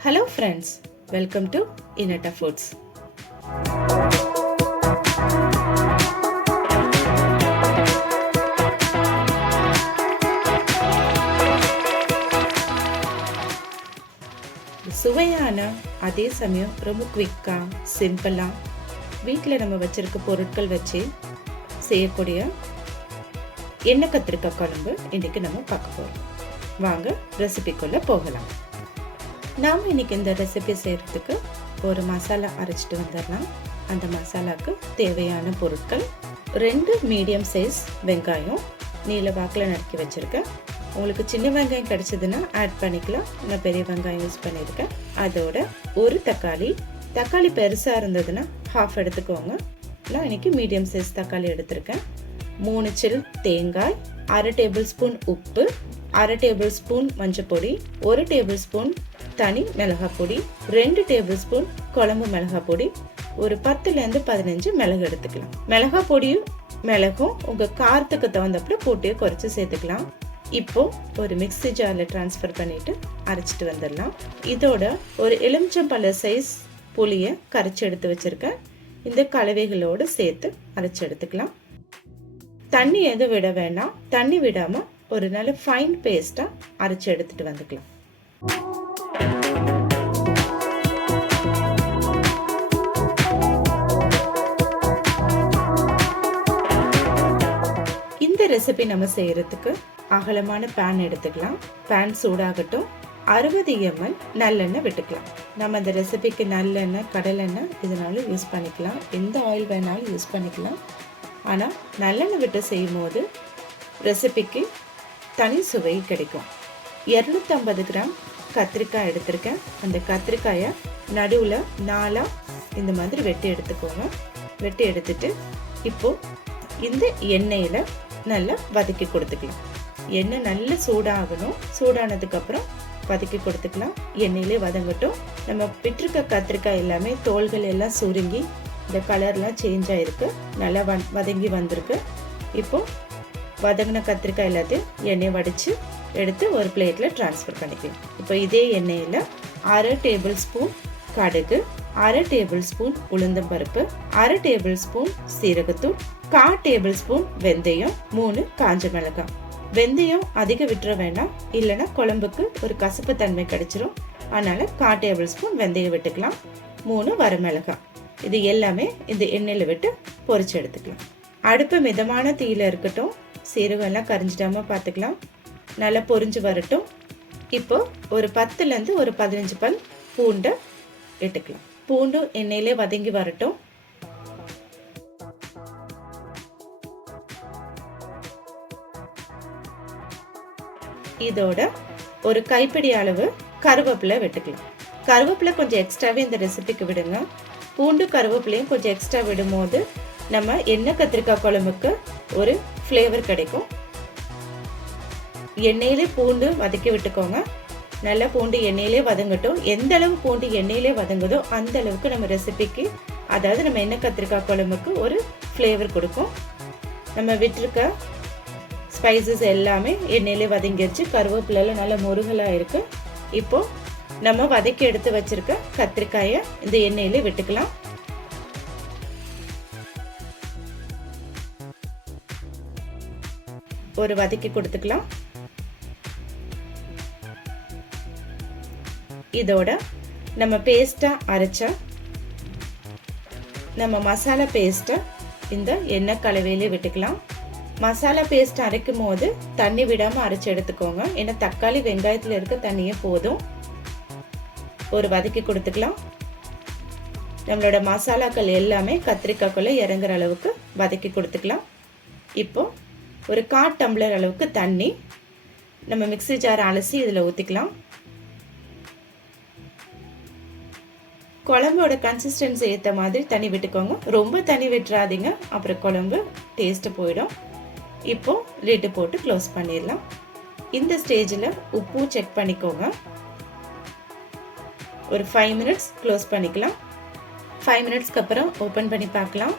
Hello friends welcome to இனட்டா foods சுவையான அதே சமயம் ரொம்ப குவிக்காக சிம்பிளாக வீட்டில் நம்ம வச்சுருக்க பொருட்கள் வச்சு செய்யக்கூடிய எண்ணெய் கத்திரிக்காய் குழம்பு இன்றைக்கி நம்ம பார்க்க போகிறோம் வாங்க ரெசிபிக்குள்ளே போகலாம். நாம் இன்னைக்கு இந்த ரெசிபி செய்கிறதுக்கு ஒரு மசாலா அரைச்சிட்டு வந்துடலாம். அந்த மசாலாவுக்கு தேவையான பொருட்கள் ரெண்டு மீடியம் சைஸ் வெங்காயம் நீல வாக்கில் நறுக்கி வச்சுருக்கேன். உங்களுக்கு சின்ன வெங்காயம் கிடச்சிதுன்னா ஆட் பண்ணிக்கலாம். நான் பெரிய வெங்காயம் யூஸ் பண்ணியிருக்கேன் அதோட ஒரு தக்காளி தக்காளி பெருசாக இருந்ததுன்னா ஹாஃப் எடுத்துக்கோங்க. நான் இன்னைக்கு மீடியம் சைஸ் தக்காளி எடுத்திருக்கேன். மூணு சில் தேங்காய் அரை டேபிள் ஸ்பூன் உப்பு அரை டேபிள் ஸ்பூன் மஞ்சப்பொடி ஒரு டேபிள் ஸ்பூன் தனி மிளகாய் பொடி ரெண்டு டேபிள் ஸ்பூன் குழம்பு மிளகாய் பொடி ஒரு பத்துலேருந்து பதினஞ்சு மிளகு எடுத்துக்கலாம். மிளகாய் பொடியும் மிளகும் உங்கள் காரத்துக்கு தகுந்தப்பட போட்டு குறைச்சி சேர்த்துக்கலாம். இப்போ ஒரு மிக்ஸி ஜாரில் ட்ரான்ஸ்ஃபர் பண்ணிட்டு அரைச்சிட்டு வந்துடலாம். இதோட ஒரு எலுமிச்சம்பழ சைஸ் புளியை கரைச்சி எடுத்து வச்சுருக்கேன். இந்த கலவைகளோடு சேர்த்து அரைச்சி எடுத்துக்கலாம். தண்ணி எதுவும் விட வேண்டாம் தண்ணி விடாமல் ஒரு நல்ல ஃபைன் பேஸ்ட்டாக அரைச்சி எடுத்துகிட்டு வந்துக்கலாம். ரெசிபி நம்ம செய்கிறதுக்கு அகலமான பேன் எடுத்துக்கலாம். பேன் சூடாகட்டும். அறுபது எம்எல் நல்லெண்ணெய் விட்டுக்கலாம். நம்ம இந்த ரெசிபிக்கு நல்லெண்ணெய் கடலெண்ணெய் இதனாலும் யூஸ் பண்ணிக்கலாம். எந்த ஆயில் வேணாலும் யூஸ் பண்ணிக்கலாம். ஆனால் நல்லெண்ணெய் விட்டு செய்யும் போது ரெசிபிக்கு தனி சுவை கிடைக்கும். இரநூத்தம்பது கிராம் கத்திரிக்காய் எடுத்திருக்கேன். அந்த கத்திரிக்காயை நடுவில் நாலாக இந்த மாதிரி வெட்டி எடுத்துக்கோங்க. வெட்டி எடுத்துட்டு இப்போது இந்த எண்ணெயில் நல்லா வதக்கி கொடுத்துக்கலாம். எண்ணெய் நல்லா சூடாகணும். சூடானதுக்கப்புறம் வதக்கி கொடுத்துக்கலாம். எண்ணெயிலே வதங்கட்டும். நம்ம விட்டுருக்க கத்திரிக்காய் எல்லாமே தோள்கள் எல்லாம் சுருங்கி இந்த கலர்லாம் சேஞ்ச் ஆகிருக்கு நல்லா வ வதங்கி வந்திருக்கு. இப்போது வதங்கின கத்திரிக்காய் எல்லாத்தையும் எண்ணெய் வடித்து எடுத்து ஒரு பிளேட்டில் ட்ரான்ஸ்ஃபர் பண்ணிக்கலாம். இப்போ இதே எண்ணெயில் அரை டேபிள் ஸ்பூன் கடுகு அரை டேபிள் ஸ்பூன் உளுந்தம்பருப்பு அரை டேபிள் ஸ்பூன் சீரகத்தூள் கா டேபிள் ஸ்பூன் வெந்தயம் மூணு காஞ்ச மிளகாய். வெந்தயம் அதிக விட்டுற வேண்டாம் இல்லைன்னா குழம்புக்கு ஒரு கசப்பு தன்மை கிடைச்சிரும். அதனால் கா டேபிள் ஸ்பூன் வெந்தயம் விட்டுக்கலாம் மூணு வரமிளகாய். இது எல்லாமே இந்த எண்ணெயில் விட்டு பொரிச்சு எடுத்துக்கலாம். அடுப்பு மிதமான தீயில இருக்கட்டும் சீரகம் எல்லாம் கரிஞ்சிடாம பார்த்துக்கலாம். நல்லா பொரிஞ்சு வரட்டும். இப்போ ஒரு பத்துலேருந்து ஒரு பதினஞ்சு பல் பூண்டை இட்டுக்கலாம். பூண்டும் எண்ணெயிலே வதங்கி வரட்டும். இதோட ஒரு கைப்பிடி அளவு கருவேப்பிலை வெட்டுக்கலாம். கருவேப்பிலை கொஞ்சம் எக்ஸ்ட்ராவே இந்த ரெசிபிக்கு விடுங்க. பூண்டு கருவேப்பிலையும் கொஞ்சம் எக்ஸ்ட்ரா விடும்போது நம்ம எண்ணெய் கத்திரிக்காய் குழம்புக்கு ஒரு ஃப்ளேவர் கிடைக்கும். எண்ணெயிலே பூண்டு வதக்கி விட்டுக்கோங்க. நல்லா பூண்டு எண்ணெயிலே வதங்கட்டும். எந்த அளவு பூண்டு எண்ணெயிலே வதங்குதோ அந்த அளவுக்கு நம்ம ரெசிபிக்கு அதாவது நம்ம எண்ணெய் கத்திரிக்காய் குழம்புக்கு ஒரு ஃப்ளேவர் கொடுக்கும். நம்ம விட்டுருக்க ஸ்பைசஸ் எல்லாமே எண்ணெயிலே வதங்கிடுச்சு கருவேப்பிலெல்லாம் நல்ல முருகலாக இருக்கு. இப்போ நம்ம வதக்கி எடுத்து வச்சிருக்க கத்திரிக்காயை இந்த எண்ணெயிலே விட்டுக்கலாம். ஒரு வதக்கி கொடுத்துக்கலாம். இதோட நம்ம பேஸ்ட்டாக அரைச்ச நம்ம மசாலா பேஸ்ட்டை இந்த எண்ணெய் கலவையிலே விட்டுக்கலாம். மசாலா பேஸ்ட் அரைக்கும் போது தண்ணி விடாமல் அரைச்சி எடுத்துக்கோங்க. ஏன்னா தக்காளி வெங்காயத்தில் இருக்க தண்ணியே போதும். ஒரு வதக்கி கொடுத்துக்கலாம். நம்மளோட மசாலாக்கள் எல்லாமே கத்திரிக்காய்க்குள்ளே இறங்குற அளவுக்கு வதக்கி கொடுத்துக்கலாம். இப்போ ஒரு கா டம்ளர் அளவுக்கு தண்ணி நம்ம மிக்ஸி ஜார் அலசி இதில் ஊற்றிக்கலாம் குழம்போட கன்சிஸ்டன்சி ஏற்ற மாதிரி தண்ணி விட்டுக்கோங்க. ரொம்ப தண்ணி விட்டுறாதீங்க. அப்புறம் குழம்பு டேஸ்ட்டு போயிடும். இப்போது லிட்டு போட்டு க்ளோஸ் பண்ணிடலாம். இந்த ஸ்டேஜில் உப்பு செக் பண்ணிக்கோங்க. ஒரு ஃபைவ் மினிட்ஸ் க்ளோஸ் பண்ணிக்கலாம். ஃபைவ் மினிட்ஸ்க்கு அப்புறம் ஓப்பன் பண்ணி பார்க்கலாம்.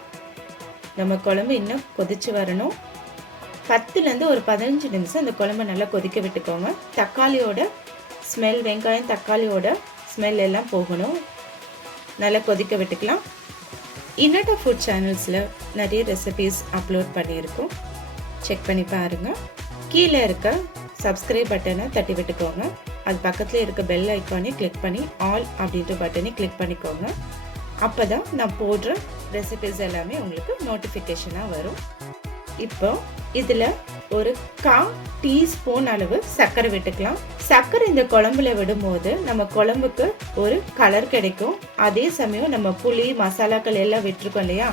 நம்ம குழம்பு இன்னும் கொதிச்சு வரணும். பத்துலேருந்து ஒரு பதினஞ்சு நிமிஷம் அந்த குழம்பு நல்லா கொதிக்க விட்டுக்கோங்க. தக்காளியோட ஸ்மெல் வெங்காயம் தக்காளியோட ஸ்மெல் எல்லாம் போகணும். நல்லா கொதிக்க விட்டுக்கலாம். இன்னட்டா ஃபுட் சேனல்ஸில் நிறைய ரெசிபீஸ் அப்லோட் பண்ணியிருக்கோம். செக் பண்ணி பாருங்கள் கீழே இருக்க சப்ஸ்கிரைப் பட்டனை தட்டி விட்டுக்கோங்க. அது பக்கத்தில் இருக்க பெல் ஐக்கானே கிளிக் பண்ணி ஆல் அப்படின்ற பட்டனை கிளிக் பண்ணிக்கோங்க. அப்போ தான் நான் போடுற ரெசிபிஸ் எல்லாமே உங்களுக்கு நோட்டிஃபிகேஷனாக வரும். இப்போ இதில் ஒரு கா டீஸ்பூன் அளவு சர்க்கரை விட்டுக்கலாம். சர்க்கரை இந்த குழம்புல விடும்போது நம்ம குழம்புக்கு ஒரு கலர் கிடைக்கும். அதே சமயம் நம்ம புளி மசாலாக்கள் எல்லாம் விட்டுருக்கோம் இல்லையா?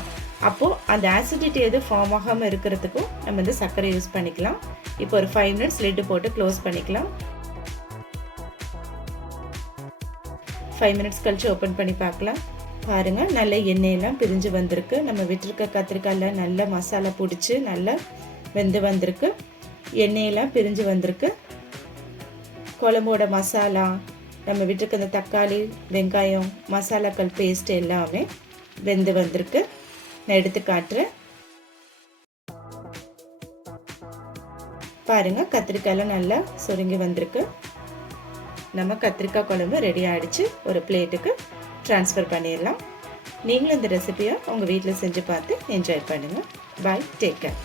அப்போது அந்த ஆசிடிட்டி எது ஃபார்ம் ஆகாமல் இருக்கிறதுக்கும் நம்ம வந்து சர்க்கரை யூஸ் பண்ணிக்கலாம். இப்போ ஒரு ஃபைவ் மினிட்ஸ் லிட்டு போட்டு க்ளோஸ் பண்ணிக்கலாம். ஃபைவ் மினிட்ஸ் கழித்து ஓப்பன் பண்ணி பார்க்கலாம். பாருங்கள் நல்ல எண்ணெயெல்லாம் பிரிஞ்சு வந்திருக்கு. நம்ம விட்டுருக்க கத்திரிக்காயில் நல்ல மசாலா பிடிச்சி நல்லா வெந்து வந்திருக்கு. எண்ணெயெல்லாம் பிரிஞ்சு வந்திருக்கு. குழம்போட மசாலா நம்ம விட்டுருக்க அந்த தக்காளி வெங்காயம் மசாலாக்கள் பேஸ்ட் எல்லாமே வெந்து வந்திருக்கு. நான் எடுத்து காட்டுறேன். பாருங்கள் கத்திரிக்காயெல்லாம் நல்லா சுருங்கி வந்திருக்கு. நம்ம கத்திரிக்காய் குழம்பு ரெடி ஆகிடுச்சு ஒரு பிளேட்டுக்கு ட்ரான்ஸ்ஃபர் பண்ணிடலாம். நீங்களும் இந்த ரெசிபியை உங்கள் வீட்டில் செஞ்சு பார்த்து என்ஜாய் பண்ணுங்கள் பாய் டேக் கேர்